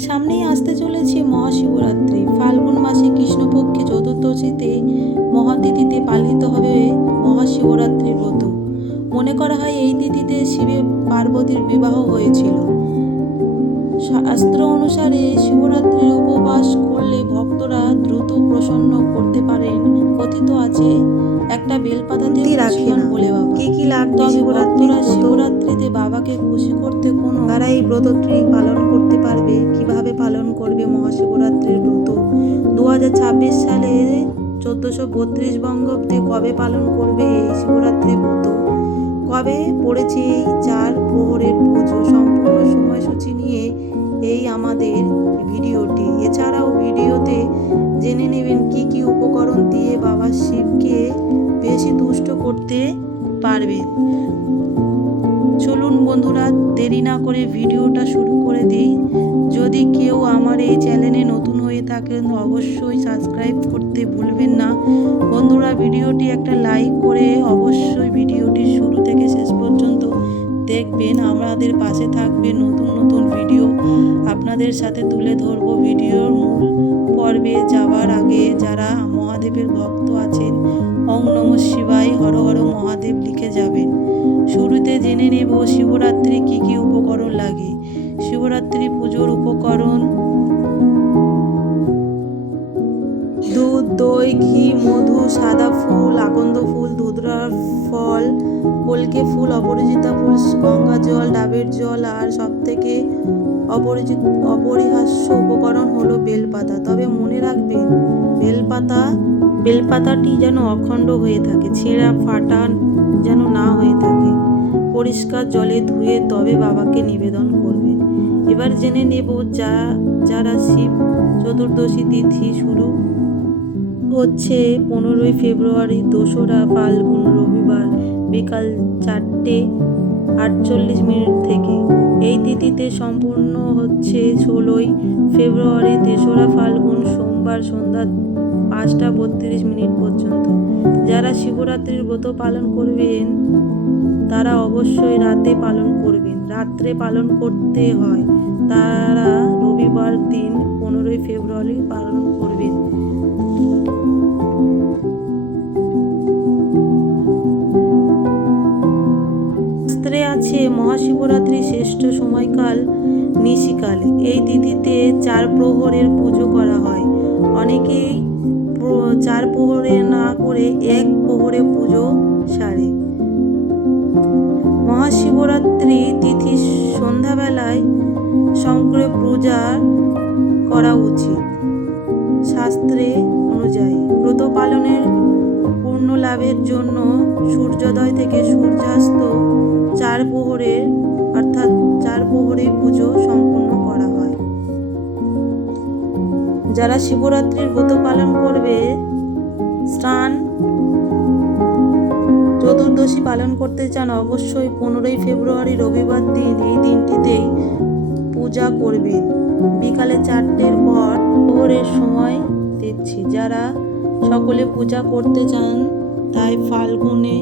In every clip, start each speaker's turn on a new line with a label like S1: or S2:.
S1: সামনেই আসতে চলেছে মহাশিবরাত্রি। ফাল্গুন মাসে কৃষ্ণপক্ষে চতুর্দশীতে মহাতিথিতে পালিত হবে মহাশিবরাত্রির ব্রত। মনে করা হয় এই তিথিতে শিবে পার্বতীর বিবাহ হয়েছিল। শাস্ত্র অনুসারে শিবরাত্রির উপবাস করলে ভক্তরা দ্রুত প্রসন্ন করতে পারেন। কথিত আছে একটা বেলপাতাতে
S2: কমতি রাখে
S1: খুশি হন
S2: না।
S1: বলে বাবা।
S2: কি কি লাগবে শিবরাত্রির ব্রত?
S1: শিবরাত্রিতে বাবাকে খুশি করতে কোনো
S2: তারা এই ব্রতটি চোদ্দোশো বত্রিশ বঙ্গাব্দে কবে পালন করবে এই শিবরাত্রির ব্রত কবে পড়েছে এই চার প্রহরের পুজো? সম্পূর্ণ সময়সূচি নিয়ে এই আমাদের ভিডিওটি। এছাড়াও ভিডিওতে জেনে নেবেন কি কি উপকরণ দিয়ে বাবা শিবকে বেশি তুষ্ট করতে পারবেন চলুন বন্ধুরা, দেরি না করে ভিডিওটা শুরু করে দিই। যদি কেউ আমার এই চ্যানেলে নতুন হয়ে থাকেন, অবশ্যই সাবস্ক্রাইব করতে ভুলবেন না। বন্ধুরা, ভিডিওটি একটা লাইক করে অবশ্যই ভিডিওটি শুরু থেকে শেষ পর্যন্ত দেখবেন। আমাদের পাশে থাকবে নতুন নতুন ভিডিও। আপনাদের সাথে তুলে ধরবো ভিডিওর মূল পর্বে যাওয়ার আগে যারা মহাদেবের ভক্ত আছেন, ওং নম শিবায় হর হর মহাদেব লিখে যাবেন। শুরুতে জেনে নেব শিবরাত্রি কি কি উপকরণ লাগে। শিবরাত্রি পুজোর উপকরণ। দুধ, দই, ঘি, মধু, সাদা ফুল, আকন্দ ফুল দুধরার ফল, কলকে ফুল, অপরাজিতা ফুল, গঙ্গা জল, ডাবের জল, আর সবথেকে অপরিচিত অপরিহাস্য উপকরণ হলো বেলপাতা। তবে মনে রাখবেন বেলপাতা, বেলপাতাটি যেন অখণ্ড হয়ে থাকে, ছেঁড়া, ফাটা যেন না হয়ে থাকে। পরিষ্কার জলে ধুয়ে তবে বাবাকে নিবেদন এবার জেনে নেব যা, যারা শিব চতুর্দশী তিথি শুরু হচ্ছে পনেরোই ফেব্রুয়ারি, দোসরা ফাল্গুন, রবিবার বিকাল চারটে আটচল্লিশ মিনিট থেকে। এই তিথিতে সম্পূর্ণ হচ্ছে ষোলোই ফেব্রুয়ারি, তেসরা ফাল্গুন, সোমবার সন্ধ্যা পাঁচটা বত্রিশ মিনিট পর্যন্ত। যারা শিবরাত্রির ব্রত পালন করবেন, তারা অবশ্যই রাতে পালন করবেন। রাত্রে পালন করতে হয়। তারা রবিবার দিন পনেরোই ফেব্রুয়ারি পালন করবেন। আছে, মহাশিবরাত্রি শ্রেষ্ঠ সময়কাল নিশিকাল। এই তিথিতে চার প্রহরের পুজো করা হয়। অনেকেই চার প্রহরে না করে এক প্রহরে পুজো সারে। মহাশিবরাত্রি তিথি সন্ধ্যাবেলায় সমগ্র পূজা করা উচিত। শাস্ত্রে অনুযায়ী ব্রত পালনের পূর্ণ লাভের জন্য সূর্যোদয় থেকে সূর্যাস্ত চার প্রহরের যারা শিবরাত্রির ব্রত পালন করবে স্নান চতুর্দশী পালন করতে চান অবশ্যই পনেরোই ফেব্রুয়ারি রবিবার দিন এই দিনটিতেই পূজা করবেন। বিকালে চারটের পর ভোরের সময় দিচ্ছি। যারা সকলে পূজা করতে চান তাই ফাল্গুনে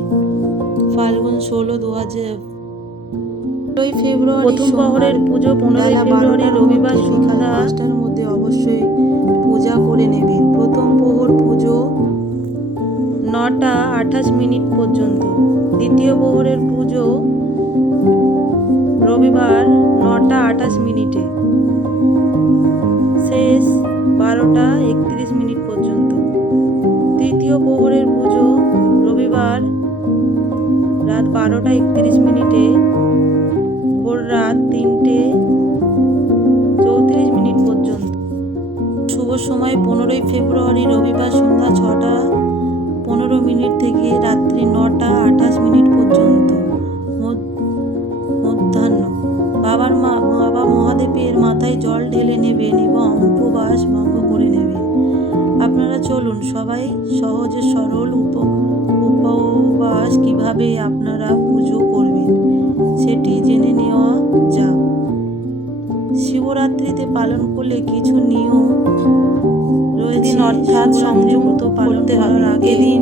S2: ফাল্গুন ষোলো দু হাজার ফেব্রুয়ারি
S1: প্রথম প্রহরের পুজো পনেরোই ফেব্রুয়ারি রবিবার সন্ধ্যা
S2: পাঁচটার মধ্যে অবশ্যই পূজা করে নেবেন। প্রথম প্রহর পুজো
S1: নটা আঠাশ মিনিট পর্যন্ত। দ্বিতীয় প্রহরের পুজো রবিবার নটা আঠাশ মিনিটে। শেষ বারোটা একত্রিশ মিনিট পর্যন্ত। তৃতীয় প্রহরের পুজো রবিবার রাত বারোটা একত্রিশ মিনিটে। ভোর রাত তিনটে সময় পনেরোই ফেব্রুয়ারি, রবিবার সন্ধ্যা ছটা পনেরো মিনিট থেকে রাত্রি নটা আঠাশ মিনিট পর্যন্ত। মধ্যাহ্ন। বাবার মা, বাবা মহাদেবের মাথায় জল ঢেলে নেবেন এবং উপবাস ভঙ্গ করে নেবেন। আপনারা চলুন সবাই সহজে সরল উপ, উপবাস কীভাবে আপনারা পুজো করবেন সেটি জেনে নেওয়া যাক। শিবরাত্রিতে পালন করলে কিছু নিয়ম
S2: অর্থাৎ
S1: সংযুক্ত পালন
S2: করতে হবে।
S1: আগে দিন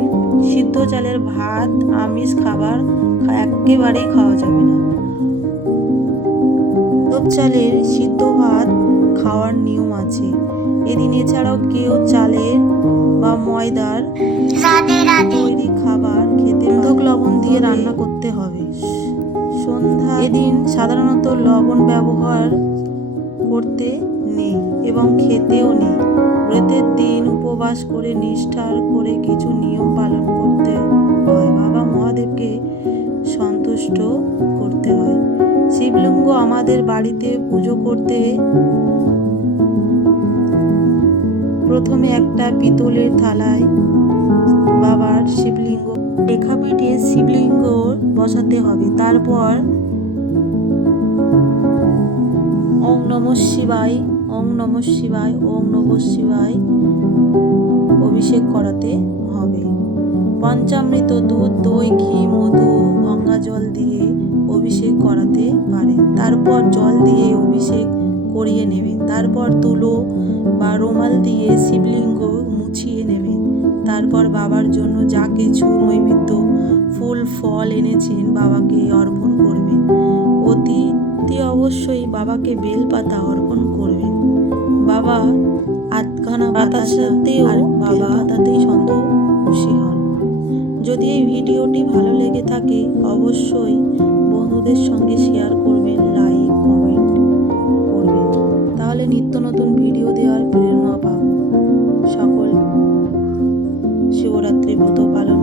S1: সিদ্ধ চালের ভাত আমিষ খাবার একেবারেই খাওয়া যাবে না।
S2: চালের সিদ্ধ ভাত খাওয়ার নিয়ম আছে। এদিন এছাড়াও কেউ চালের বা ময়দার তৈরি খাবার খেতে বন্ধক লবণ দিয়ে রান্না করতে হবে। সন্ধ্যা এদিন সাধারণত লবণ ব্যবহার করতে নেই এবং খেতেও নেই। ব্রতের দিন উপবাস করে নিষ্ঠার করে কিছু নিয়ম পালন করতে হয়। বাবা মহাদেবকে সন্তুষ্ট করতে হয়। শিবলিঙ্গ আমাদের বাড়িতে পুজো করতে প্রথমে একটা পিতলের থালায় বাবার শিবলিঙ্গ রেখা পিঠে শিবলিঙ্গ বসাতে হবে। তারপর ওং নম শিবায় ওং নম শিবায় ওং নম শিবায় অভিষেক করাতে হবে। পঞ্চামৃত দুধ, দই, ঘি, মধু, গঙ্গা জল দিয়ে অভিষেক করাতে পারেন। তারপর জল দিয়ে অভিষেক করিয়ে নেবেন। তারপর তুলো বা রুমাল দিয়ে শিবলিঙ্গ মুছিয়ে নেবেন। তারপর বাবার জন্য যা কিছু নৈবেদ্য ফুল, ফল এনেছেন বাবাকে অর্পণ করবেন। অতি অতি অবশ্যই বাবাকে বেলপাতা অর্পণ করবেন। বাবা আধখানা বাতাসাতেও বাবা তাতেই সন্ত খুশি হন। যদি এই ভিডিওটি ভালো লেগে থাকে অবশ্যই বন্ধুদের সঙ্গে শেয়ার করবেন লাইক কমেন্ট করবেন। তাহলে নিত্য নতুন ভিডিও দেওয়ার প্রেরণা পাব। সকল শিবরাত্রি ব্রত পালন